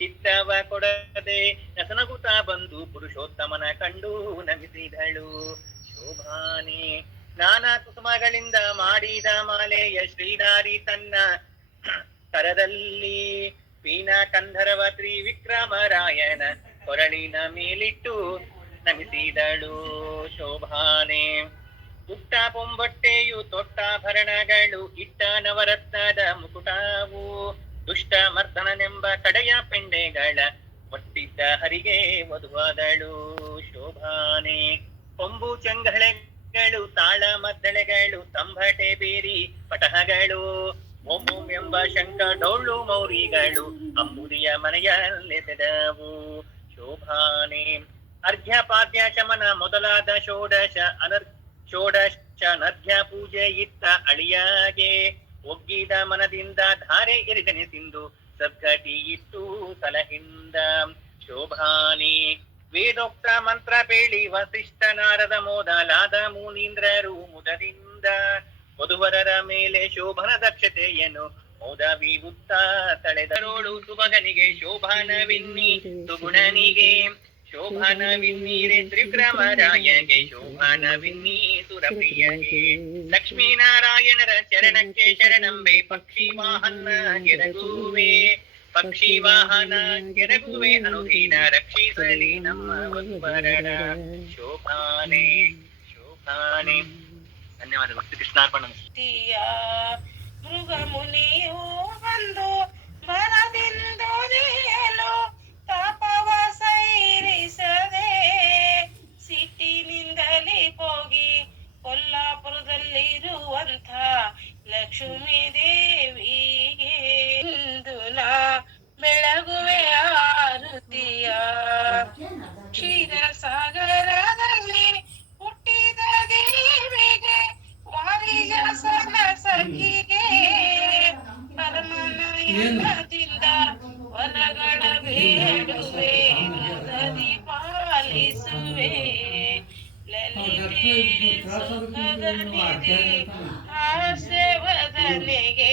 ಚಿತ್ತವ ಕೊಡದೆ ನಸನಗುತ್ತಾ ಬಂದು ಪುರುಷೋತ್ತಮನ ಕಂಡು ನಮಿಸಿದಳು. ಶೋಭಾನೆ ನಾನಾ ಕುಸುಮಗಳಿಂದ ಮಾಡಿದ ಮಾಲೆಯ ಶ್ರೀನಾರಿ ತನ್ನ ಕರದಲ್ಲಿ ಪೀನ ಕಂಧರ್ವ ತ್ರಿವಿಕ್ರಮರಾಯನ ಕೊರಳಿನ ಮೇಲಿಟ್ಟು ನಮಿಸಿದಳು. ಶೋಭಾನೆ ಪುಟ್ಟ ಪೊಂಬೊಟ್ಟೆಯು ತೊಟ್ಟಾಭರಣಗಳು ಇಟ್ಟ ನವರತ್ನದ ಮುಕುಟವು ದುಷ್ಟ ಮರ್ದನನೆಂಬ ಕಡೆಯ ಪೆಂಡೆಗಳ ಒಟ್ಟಿದ್ದ ಹರಿಗೆ ವಧುವಾದಳು. ಶೋಭಾನೆ ಕೊಂಬು ಚಂಗಳೆಗಳು ತಾಳ ಮದ್ದಳೆಗಳು ತಂಬಟೆ ಬೇರಿ ಪಟಹಗಳು ಓಂ ಓಂ ಎಂಬ ಶಂಕ ಡೊಳ್ಳು ಮೌರಿಗಳು ಅಂಬುದಿಯ ಮನೆಯಲ್ಲೆಸೆದವು. ಶೋಭಾನೆ ಅರ್ಘ್ಯ ಪಾದ್ಯ ಶಮನ ಮೊದಲಾದ ಷೋಡಶ ನರ್ಘ್ಯ ಪೂಜೆ ಇತ್ತ ಅಳಿಯಾಗೆ ಒಗ್ಗಿದ ಮನದಿಂದ ಧಾರೆ ಎರಿದೆನೆಸಿಂದು ಸದ್ಗತಿ ಇತ್ತು ಸಲಹಿಂದ. ಶೋಭಾನೆ ವೇದೋಕ್ತ ಮಂತ್ರ ಬೇಳಿ ವಸಿಷ್ಠ ನಾರದ ಮೊದಲಾದ ಮುನೀಂದ್ರರು ಮುದದಿಂದ ವಧುವರರ ಮೇಲೆ ಶೋಭನ ದಕ್ಷತೆಯನ್ನು ಮೋದವಿ ಉತ್ತ ತಳೆದರೋಳು ಸುಭಗನಿಗೆ ಶೋಭಾನವಿನ್ನಿ ಸುಗುಣನಿಗೆ ಶೋಭಾನವಿನ್ನೀರೆ ತ್ರಿವಿಕ್ರಮರಾಯಗೆ ಶೋಭಾನವಿನ್ನೀ ಸುರಪ್ರಿಯಗೆ ಲಕ್ಷ್ಮೀನಾರಾಯಣರ ಚರಣಕ್ಕೆ ಶರಣಂಬೆ ಪಕ್ಷಿ ವಾಹನ ಕೆರಗುವೆ ಪಕ್ಷಿ ವಾಹನ ಕೆರಗುವೆ ಅನುದೀನ ರಕ್ಷಿಸಲಿ ನಮ್ಮ ವಧುವರರ. ಶೋಭಾನೆ ಶೋಭಾನೆ. ಧನ್ಯವಾದಗಳು. ಕೃಷ್ಣಾರ್ಪಣ. ಮೃಗ ಮುನಿಯು ಬಂದು ಮರದಿಂದೊದೇಲು ತಾಪವ ಸೈರಿಸದೆ ಸಿಟ್ಟಿನಿಂದಲೇ ಹೋಗಿ ಕೊಲ್ಲಾಪುರದಲ್ಲಿರುವಂಥ ಲಕ್ಷ್ಮೀ ದೇವಿಗೆ ಇಂದು ನಾ ಬೆಳಗುವೆ ಆರುತಿಯ. ಕ್ಷೀರಸಾಗರದಲ್ಲಿ ಹುಟ್ಟಿದ ದೇವಿಗೆ ವಾರಿಜಾಸನ ಸಖಿಗೆ ಪರಮನಯನದಿಂದ ವರಗಳ ಬೇಡುವೆ ಮುದದಿ ಪಾಲಿಸುವೆ. ಲಲಿತೆ ಸುಖದ ನಿಧಿ ಹಾಸ್ಯವದನೆಗೆ